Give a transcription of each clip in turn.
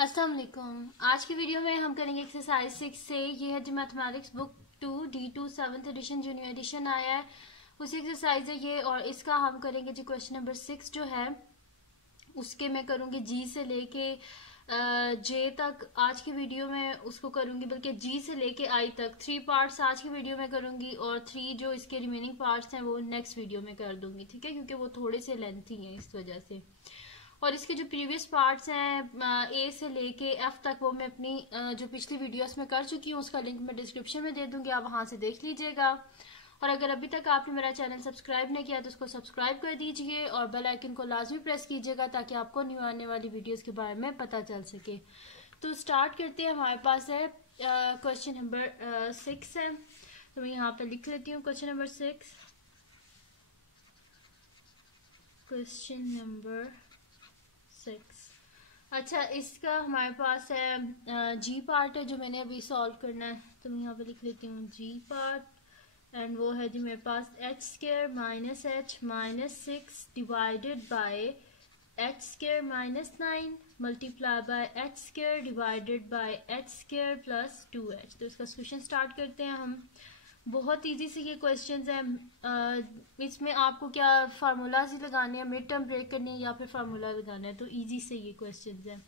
अस्सलाम वालेकुम। आज की वीडियो में हम करेंगे एक्सरसाइज 6 से। ये है जी mathematics book 2 D2 7th edition जो न्यू एडिशन आया है उसी एक्सरसाइज है ये। और इसका हम करेंगे जी क्वेश्चन नंबर 6 जो है उसके मैं करूंगी जी से लेके जे तक आज की वीडियो में उसको करूंगी, बल्कि जी से लेके आई तक 3 पार्ट्स आज की वीडियो में करूंगी और 3 जो इसके रिमेनिंग पार्ट्स हैं वो नेक्स्ट वीडियो में कर दूंगी, ठीक है, क्योंकि वो थोड़े से लेंथी हैं इस वजह से। और इसके जो प्रीवियस पार्ट्स हैं ए से लेके एफ तक वो मैं अपनी जो पिछली वीडियोस में कर चुकी हूँ उसका लिंक मैं डिस्क्रिप्शन में दे दूंगी, आप वहां से देख लीजिएगा। और अगर अभी तक आपने मेरा चैनल सब्सक्राइब नहीं किया तो उसको सब्सक्राइब कर दीजिए और बेल आइकन को लाजमी प्रेस कीजिएगा ताकि आपको न्यू आने वाली वीडियोस के बारे में पता चल सके। तो स्टार्ट करते हैं। हमारे पास है क्वेश्चन नंबर 6 है, तो मैं यहाँ पे लिख लेती हूँ क्वेश्चन नंबर 6। Question number 6। अच्छा, इसका हमारे पास है जी पार्ट है जो मैंने अभी सॉल्व करना है, तो मैं यहाँ पे लिख लेती हूँ जी पार्ट। एंड वो है जी मेरे पास H square minus H minus 6 divided by H square minus 9 multiply by H square divided by H square plus 2h। तो इसका सोल्यूशन स्टार्ट करते हैं हम। बहुत इजी से ये क्वेश्चंस हैं। इसमें आपको क्या फार्मूला ही लगाने हैं, मिड टर्म ब्रेक करनी है या फिर फार्मूला लगाना है, तो इजी से ये क्वेश्चंस हैं।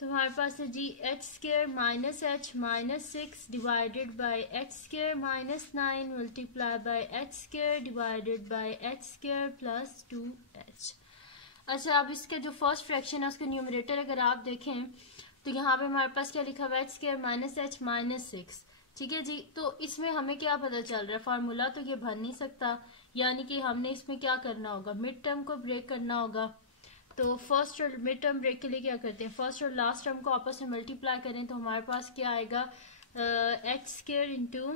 तो हमारे पास है जी H square minus H minus 6 divided by H square minus 9 multiply by H square divided by H square plus 2h। अच्छा, अब इसका जो फर्स्ट फ्रैक्शन है उसका न्यूमरेटर अगर आप देखें तो यहाँ पे हमारे पास क्या लिखा हुआ है, H square minus H minus 6, ठीक है जी। तो इसमें हमें क्या पता चल रहा है, फार्मूला तो ये बन नहीं सकता, यानी कि हमने इसमें क्या करना होगा, मिड टर्म को ब्रेक करना होगा। तो फर्स्ट और मिड टर्म ब्रेक के लिए क्या करते हैं, फर्स्ट और लास्ट टर्म को आपस में मल्टीप्लाई करें तो हमारे पास क्या आएगा, H square into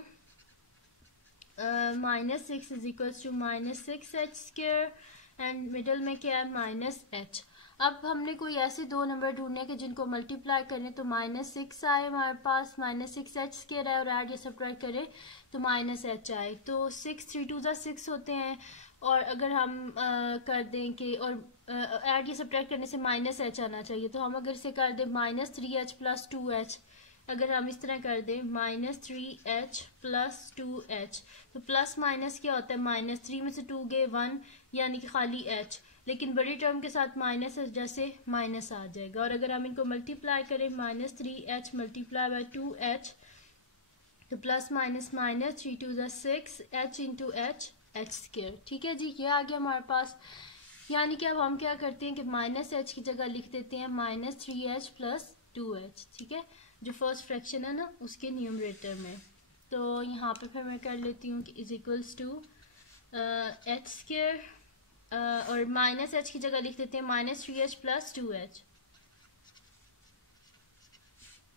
minus 6 is equal to minus 6 H square and middle में क्या है माइनस एच। अब हमने कोई ऐसे दो नंबर ढूंढने के जिनको मल्टीप्लाई करें तो माइनस 6 आए हमारे पास, माइनस 6 एच स्क्वायर है और ऐड या सब्ट्रैक्ट करें तो माइनस एच आए। तो 6 3 2 6 होते हैं और अगर हम कर दें कि और ऐड या सब्ट्रैक्ट करने से माइनस एच आना चाहिए, तो हम अगर इसे कर दें माइनस 3h प्लस 2h, अगर हम इस तरह कर दें माइनस 3h प्लस 2h, तो प्लस माइनस क्या होता है, माइनस 3 में से 2 गए 1 यानी कि खाली h, लेकिन बड़ी टर्म के साथ माइनस जैसे माइनस आ जाएगा। और अगर हम इनको मल्टीप्लाई करें minus 3h multiply by 2h तो plus minus minus 3 2 6 h into H H square, ठीक है जी। ये आ गया हमारे पास, यानी कि अब हम क्या करते हैं कि माइनस एच की जगह लिख देते हैं माइनस 3h प्लस 2h, ठीक है, जो फर्स्ट फ्रैक्शन है ना उसके न्यूमरेटर में। तो यहाँ पे फिर मैं कर लेती हूँ कि is equals to H square और माइनस एच की जगह लिख देते हैं minus 3h plus 2h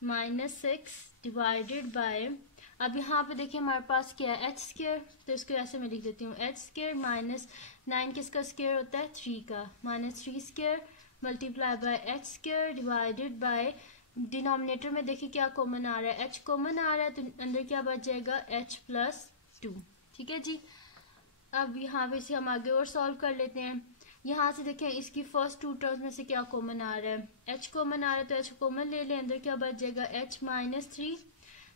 minus 6 divided by, अब यहाँ पे देखिए हमारे पास क्या है एच स्क्वायर, तो इसको ऐसे मैं लिख देती हूँ एच स्क्वायर माइनस 9 किसका स्क्वायर होता है 3 का, minus 3 square multiply by H square divided bye, denominator में देखिए क्या कॉमन आ रहा है, एच कॉमन आ रहा है, तो अंदर क्या बच जाएगा एच प्लस 2, ठीक है जी। अब यहाँ पे इसे हम आगे और सॉल्व कर लेते हैं। यहाँ से देखें इसकी फर्स्ट 2 टर्म्स में से क्या कॉमन आ रहा है, एच कॉमन आ रहा है तो एच कॉमन ले लें, अंदर क्या बच जाएगा एच माइनस 3।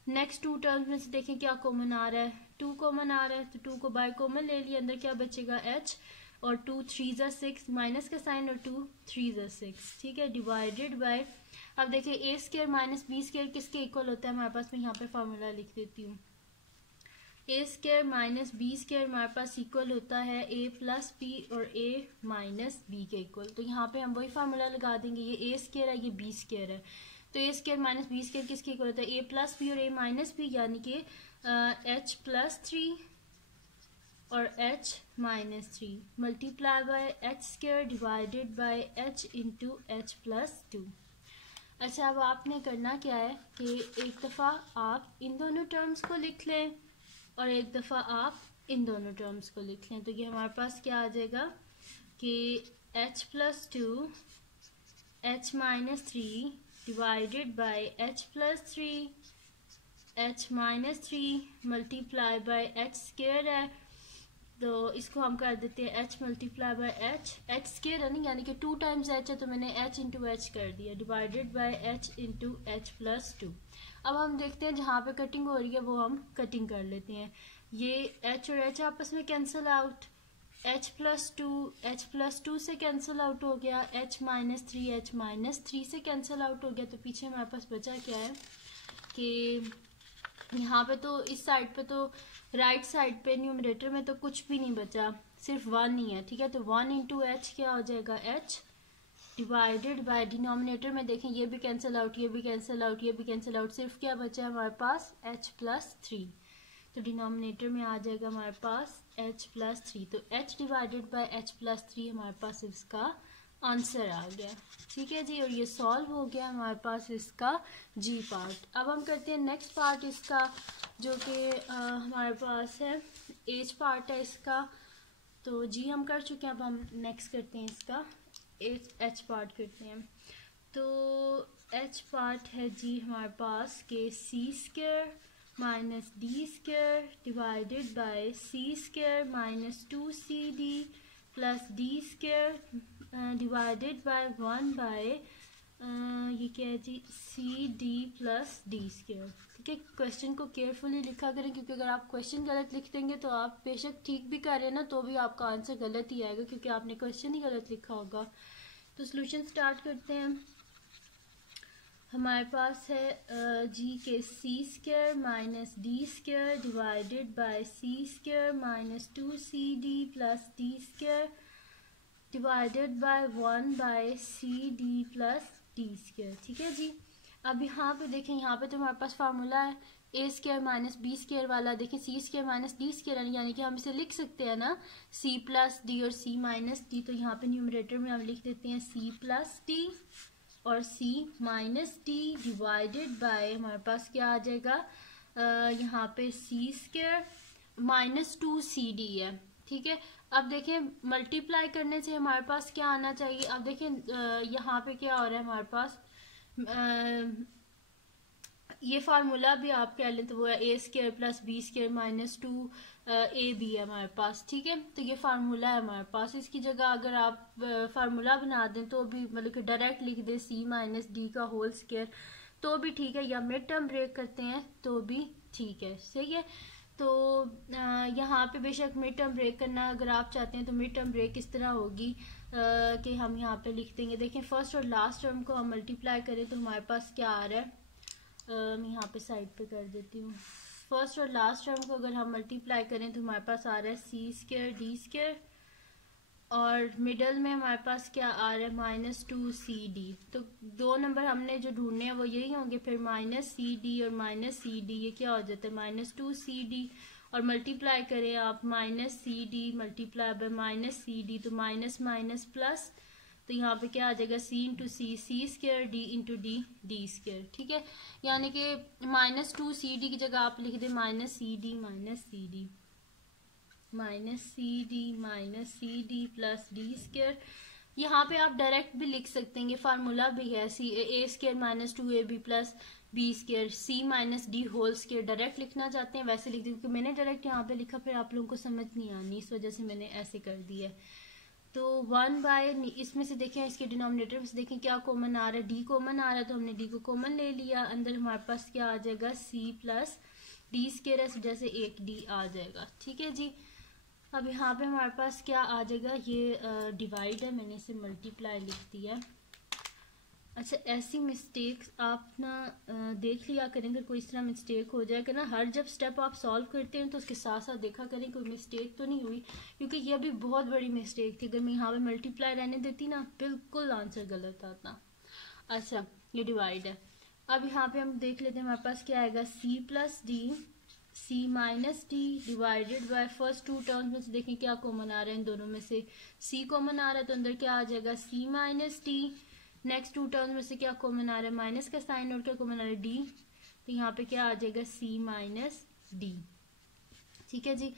नेक्स्ट 2 टर्म्स में से देखें क्या कॉमन आ रहा है, 2 कॉमन आ रहा है, तो 2 को बाय कॉमन ले लिया, अंदर क्या बचेगा h और 2 3 6 माइनस का साइन और 2 3 6, ठीक है, डिवाइडेड बाय, अब देखिए ए स्क्वायर माइनस बी स्क्वायर किसके इक्वल होता है हमारे पास, मैं यहाँ पे फार्मूला लिख देती हूँ, ए स्क्वायर माइनस बी स्क्वायर हमारे पास इक्वल होता है ए प्लस बी और ए माइनस बी के इक्वल। तो यहाँ पे हम वही फार्मूला लगा देंगे, ये ए स्क्वायर है ये बी स्क्वायर है, तो ए स्क्वायर माइनस बी स्क्वायर किसके इक्वल होता है, ए प्लस बी और ए माइनस बी, यानी कि एच प्लस 3 और H minus 3 multiply by H square divided by H into H plus 2। अच्छा, अब आपने करना क्या है कि एक दफ़ा आप इन दोनों टर्म्स को लिख लें और एक दफ़ा आप इन दोनों टर्म्स को लिख लें, तो ये हमारे पास क्या आ जाएगा कि h plus 2 h minus 3 divided by h plus 3 h minus 3 multiply by h square है तो इसको हम कर देते हैं h multiply by h square है ना, यानी कि 2 टाइम्स h है तो मैंने h इंटू एच कर दिया, divided by h into H plus 2। अब हम देखते हैं जहाँ पे कटिंग हो रही है वो हम कटिंग कर लेते हैं। ये h और h आपस में cancel out, h plus two से कैंसिल आउट हो गया, h माइनस थ्री से कैंसिल आउट हो गया। तो पीछे हमारे पास बचा क्या है कि यहाँ पे तो इस साइड पे तो राइट साइड पे न्यूमरेटर में तो कुछ भी नहीं बचा, सिर्फ 1 ही है, ठीक है। तो 1 इंटू एच क्या हो जाएगा, h डिवाइडेड बाय डिनोमिनेटर में देखें ये भी कैंसिल आउट, ये भी कैंसिल आउट, ये भी कैंसिल आउट, सिर्फ क्या बचा है हमारे पास h प्लस 3। तो डिनोमिनेटर में आ जाएगा हमारे पास h प्लस 3। तो h divided by h plus 3 हमारे पास इसका आंसर आ गया, ठीक है जी। और ये सॉल्व हो गया हमारे पास इसका जी पार्ट। अब हम करते हैं नेक्स्ट पार्ट इसका, जो कि हमारे पास है एच पार्ट है इसका। तो जी हम कर चुके हैं, अब हम नेक्स्ट करते हैं इसका एच पार्ट करते हैं। तो एच पार्ट है जी हमारे पास के C square minus D square divided by C square minus 2cd plus D square divided by 1 by ये क्या है जी C D plus D square, ठीक है। क्वेश्चन को केयरफुली लिखा करें, क्योंकि अगर आप क्वेश्चन गलत लिख देंगे तो आप बेशक ठीक भी कर रहे हैं ना तो भी आपका आंसर गलत ही आएगा, क्योंकि आपने क्वेश्चन ही गलत लिखा होगा। तो सॉल्यूशन स्टार्ट करते हैं। हमारे पास है जी के C square minus D square divided by C square minus 2cd plus D square divided by 1 by C D plus D square, ठीक है जी। अब यहाँ पे देखें, यहाँ पे तो हमारे पास फार्मूला है A square minus B square वाला। देखें सी स्क्वायर माइनस डी स्क्वायर यानी कि हम इसे लिख सकते हैं ना सी प्लस डी और सी माइनस डी। तो यहाँ पे न्यूमरेटर में हम लिख देते हैं सी प्लस डी और सी माइनस डी डिवाइडेड बाय हमारे पास क्या आ जाएगा यहाँ पे सी स्क्वायर माइनस 2cd है, ठीक है। अब देखें मल्टीप्लाई करने से हमारे पास क्या आना चाहिए। अब देखें यहाँ पे क्या हो रहा है हमारे पास ये फार्मूला भी आप कह लें तो वो है A square plus B square minus 2ab है हमारे पास, ठीक है। तो ये फार्मूला है हमारे पास, इसकी जगह अगर आप फार्मूला बना दें तो भी मतलब कि डायरेक्ट लिख दें सी माइनस डी का होल स्क्वायर तो भी ठीक है, या मिड टर्म ब्रेक करते हैं तो भी ठीक है, सही है। तो यहाँ पे बेशक मिड टर्म ब्रेक करना अगर आप चाहते हैं तो मिड टर्म ब्रेक इस तरह होगी कि हम यहाँ पे लिख देंगे। देखें फर्स्ट और लास्ट टर्म को हम मल्टीप्लाई करें तो हमारे पास क्या आ रहा है, मैं यहाँ पे साइड पे कर देती हूँ। फर्स्ट और लास्ट टर्म को अगर हम मल्टीप्लाई करें तो हमारे पास आ रहा है सी स्क्वायर डी स्क्वायर और मिडल में हमारे पास क्या आ रहा है माइनस 2cd। तो दो नंबर हमने जो ढूंढने हैं वो यही होंगे, फिर माइनस सी डी और माइनस सी डी ये क्या हो जाता है माइनस 2cd और मल्टीप्लाई करें आप minus C D multiply by minus C D तो माइनस माइनस प्लस, तो यहाँ पे क्या आ जाएगा C into C square D into D square, ठीक है। यानी कि माइनस 2cd की जगह आप लिख दें minus C D minus C D minus C D plus D square. यहाँ पे आप डायरेक्ट भी लिख सकते हैं, फार्मूला भी है C A square minus 2ab plus B square C minus D whole square. Direct लिखना चाहते हैं वैसे लिख दें, क्योंकि मैंने डायरेक्ट यहाँ पे लिखा फिर आप लोगों को समझ नहीं आनी, इस वजह से मैंने ऐसे कर दिया है। तो 1 बाय इसमें से देखें इसके डिनोमिनेटर में से देखें क्या कॉमन आ रहा है, डी कॉमन आ रहा है तो हमने डी को कॉमन ले लिया। अंदर हमारे पास क्या आ जाएगा सी प्लस डी स्क्वायर है, इस वजह से एक डी आ जाएगा, ठीक है जी। अब यहाँ पे हमारे पास क्या आ जाएगा, ये डिवाइड है, मैंने इसे मल्टीप्लाई लिख दिया। अच्छा ऐसी मिस्टेक्स आप ना देख लिया करें, अगर कोई इस तरह मिस्टेक हो जाए कि ना हर जब स्टेप आप सॉल्व करते हैं तो उसके साथ साथ देखा करें कोई मिस्टेक तो नहीं हुई, क्योंकि ये भी बहुत बड़ी मिस्टेक थी। अगर मैं यहाँ पे मल्टीप्लाई रहने देती ना बिल्कुल आंसर गलत आता। अच्छा ये डिवाइड है, अब यहाँ पे हम देख लेते हैं हमारे पास क्या आएगा C plus D C minus D divided by first two terms में से देखें क्या कॉमन आ रहा है, इन दोनों में से सी कॉमन आ रहा है तो अंदर क्या आ जाएगा C minus D. Next two terms में से क्या कॉमन आ रहा है माइनस का साइन और क्या कॉमन आ रहा है डी, तो यहाँ पे क्या आ जाएगा सी माइनस डी, ठीक है जी।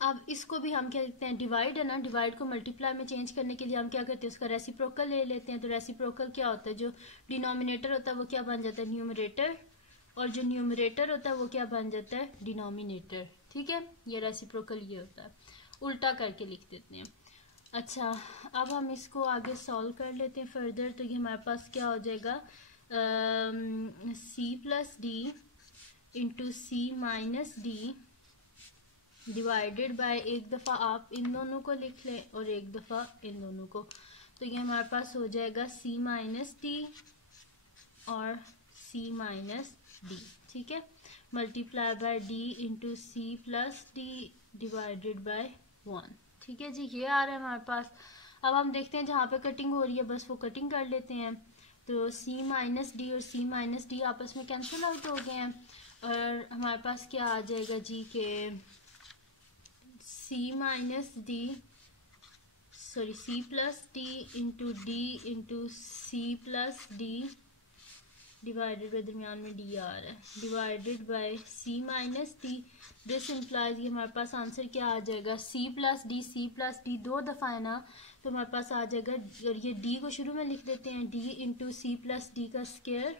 अब इसको भी हम क्या लिखते हैं डिवाइड है ना, डिवाइड को मल्टीप्लाई में चेंज करने के लिए हम क्या करते हैं उसका रेसिप्रोकल ले लेते हैं। तो रेसिप्रोकल क्या होता है, जो डिनोमिनेटर होता है वो क्या बन जाता है न्यूमरेटर और जो न्यूमरेटर होता है वो क्या बन जाता है डिनोमिनेटर, ठीक है। ये रेसिप्रोकल ये होता है। उल्टा करके लिख देते हैं। अच्छा, अब हम इसको आगे सॉल्व कर लेते हैं फर्दर। तो ये हमारे पास क्या हो जाएगा, C plus D into C minus D divided by, एक दफ़ा आप इन दोनों को लिख लें और एक दफ़ा इन दोनों को। तो ये हमारे पास हो जाएगा सी माइनस डी और सी माइनस डी, ठीक है, multiply by D into C plus D divided by 1, ठीक है जी, ये आ रहा है हमारे पास। अब हम देखते हैं जहाँ पे कटिंग हो रही है बस वो कटिंग कर लेते हैं। तो सी माइनस डी और सी माइनस डी आपस में कैंसिल आउट हो गए हैं और हमारे पास क्या आ जाएगा जी के C minus D sorry C plus D into D into C plus D divided by, दरमियान में डी आ रहा है, divided by C minus D. This implies ये हमारे पास आंसर क्या आ जाएगा, सी प्लस डी दो दफ़ा है ना, तो हमारे पास आ जाएगा, और ये डी को शुरू में लिख देते हैं, D into C plus D का स्क्वायर,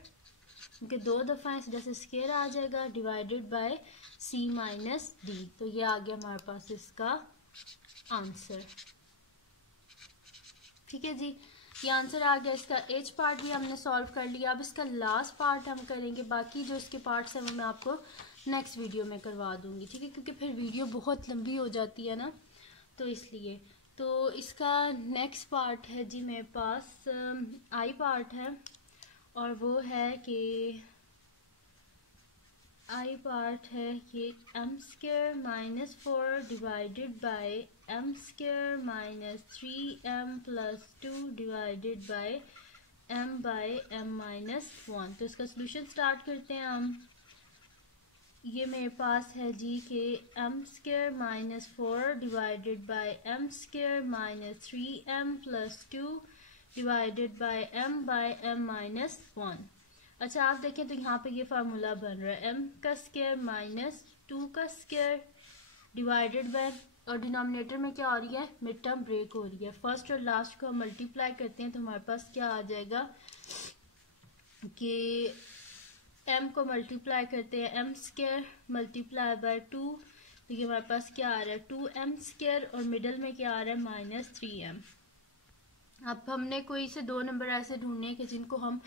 क्योंकि दो दफ़ा है जैसे स्क्वायर आ जाएगा, divided by C minus D. तो ये आ गया हमारे पास इसका आंसर, ठीक है जी, ये आंसर आ गया। इसका एच पार्ट भी हमने सॉल्व कर लिया। अब इसका लास्ट पार्ट हम करेंगे, बाकी जो इसके पार्ट्स हैं वो मैं आपको नेक्स्ट वीडियो में करवा दूंगी, ठीक है, क्योंकि फिर वीडियो बहुत लंबी हो जाती है ना, तो इसलिए। तो इसका नेक्स्ट पार्ट है जी मेरे पास आई पार्ट है, और वो है कि आई पार्ट है ये M square minus 4 divided by M square minus 3m plus 2 divided by m minus 1। तो इसका सोल्यूशन स्टार्ट करते हैं हम। ये मेरे पास है जी के M square minus 4 divided by M square minus 3m plus 2 divided by m minus 1। अच्छा, आप देखें तो यहाँ पे ये फार्मूला बन रहा है, m का स्क्वायर माइनस 2 का स्क्वायर डिवाइडेड बाय, और डिनोमिनेटर में क्या हो रही है, मिड टर्म ब्रेक हो रही है। फर्स्ट और लास्ट को हम मल्टीप्लाई करते हैं तो हमारे पास क्या आ जाएगा कि m को मल्टीप्लाई करते हैं m स्क्वायर मल्टीप्लाई बाय 2, तो ये हमारे पास क्या आ रहा है 2m स्क्वायर, और मिडल में क्या आ रहा है माइनस 3m। अब हमने कोई से दो नंबर ऐसे ढूंढने कि जिनको हम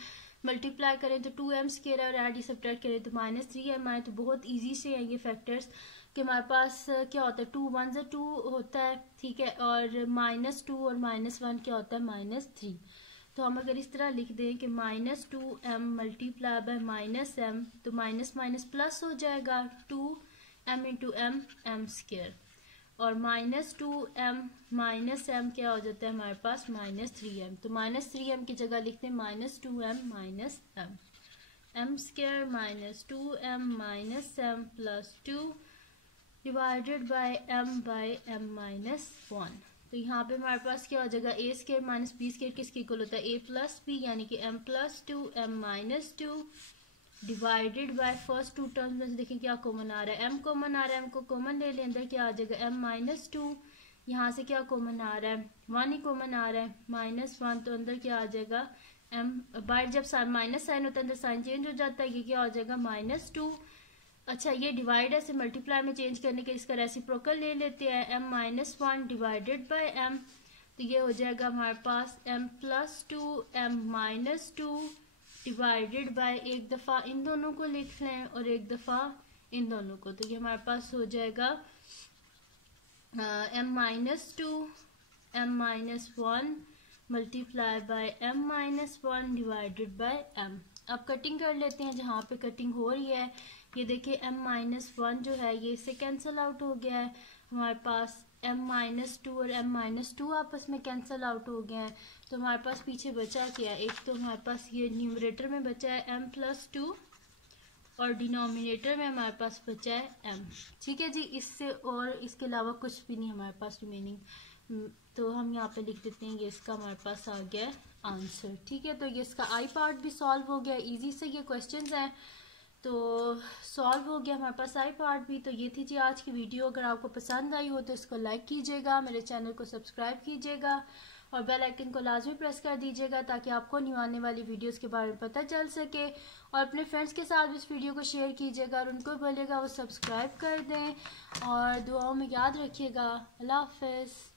मल्टीप्लाई करें तो 2m स्क्वायर और ऐड सब्ट्रैक्ट करें तो माइनस 3m आए, तो बहुत इजी से है ये फैक्टर्स कि हमारे पास क्या होता है 2 1 से 2 होता है, ठीक है, और माइनस 2 और माइनस 1 क्या होता है माइनस 3। तो हम अगर इस तरह लिख दें कि minus 2m multiply by minus m, तो माइनस माइनस प्लस हो जाएगा 2m इंटू m स्क्वायर, और माइनस 2m माइनस m क्या हो जाता है हमारे पास माइनस 3m। तो माइनस 3m की जगह लिखते हैं minus 2m minus m square minus 2m minus m plus 2 divided by m minus 1। तो यहाँ पे हमारे पास क्या हो जाएगा a square minus b square किसके इक्वल होता है a प्लस b, यानी कि m plus 2 m minus 2 divided by first two terms में से देखिए क्या कॉमन आ रहा है, m कॉमन आ रहा है, m को कॉमन ले लें, अंदर क्या आ जाएगा m माइनस 2, यहाँ से क्या कॉमन आ रहा है 1 ही कॉमन आ रहा है माइनस 1, तो अंदर क्या आ जाएगा m, बाहर जब माइनस साइन होता है अंदर साइन चेंज हो जाता है, ये क्या हो जाएगा माइनस 2। अच्छा, ये डिवाइड है, मल्टीप्लाई में चेंज करने के इसका रेसिप्रोकल ले लेते हैं m minus 1 divided by m, तो ये हो जाएगा हमारे पास m plus 2 m minus 2 divided by, एक दफ़ा इन दोनों को लिख लें और एक दफ़ा इन दोनों को, तो ये हमारे पास हो जाएगा m minus 2 m minus 1 multiply by m minus 1 divided by m। अब कटिंग कर लेते हैं जहाँ पे कटिंग हो रही है, ये देखिए m माइनस 1 जो है ये इससे कैंसिल आउट हो गया है, हमारे पास m माइनस 2 और m माइनस 2 आपस में कैंसिल आउट हो गए हैं, तो हमारे पास पीछे बचा क्या है, एक तो हमारे पास ये न्यूमरेटर में बचा है m प्लस 2 और डिनोमिनेटर में हमारे पास बचा है m, ठीक है जी, इससे और इसके अलावा कुछ भी नहीं हमारे पास रिमेनिंग। तो हम यहाँ पे लिख देते हैं ये इसका हमारे पास आ गया आंसर, ठीक है। तो ये इसका आई पार्ट भी सॉल्व हो गया, इजी से ये क्वेश्चंस हैं तो सॉल्व हो गया हमारे पास आई पार्ट भी। तो ये थी जी आज की वीडियो, अगर आपको पसंद आई हो तो इसको लाइक कीजिएगा, मेरे चैनल को सब्सक्राइब कीजिएगा और बेल आइकन को लाजमी प्रेस कर दीजिएगा ताकि आपको न्यू आने वाली वीडियोस के बारे में पता चल सके। और अपने फ्रेंड्स के साथ इस वीडियो को शेयर कीजिएगा और उनको बोलिएगा वो सब्सक्राइब कर दें और दुआओं में याद रखिएगा। अल्लाह हाफ़िज़।